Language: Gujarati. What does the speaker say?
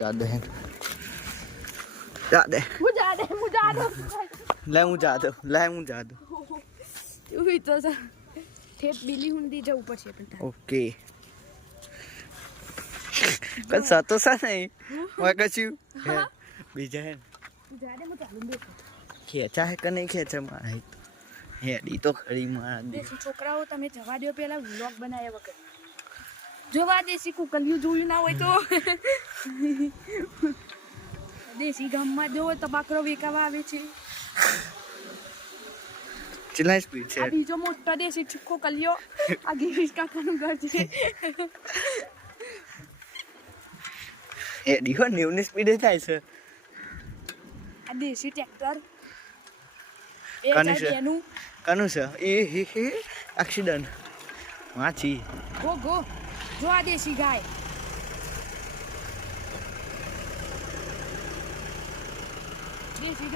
જા દે જા દે લે હું જા દઉં એવું તો ઠેઠ બિલી હુંડી જવું પડશે પણ ઓકે કસા તો સા નહીં હોય કશું બીજા હે જાડે હું ચાલુ બેઠો ખેંચા હે કે નહીં ખેંચા મારે હેડી તો ખરી મારા દેશી છોકરાઓ તમે જવા દો પેલા વ્લોગ બનાવ્યા વગર જોવા દેશી કુકલિયું જોયું ના હોય તો દેશી ગામમાં જો તબાકરો વેકાવા આવે છે ચિલ્લા સ્પીડ છે આ બીજો મોટો દેશી છુક્કો કલિયો આ ગિરીશ કાકાનું ઘર છે હેડી હો 90 ની સ્પીડે થાય છે આ દેશી ટ્રેક્ટર કનું છે એ એક્સિડન્ટ વાંચી ગો જો આ દેશી ગાય દેશી ગાય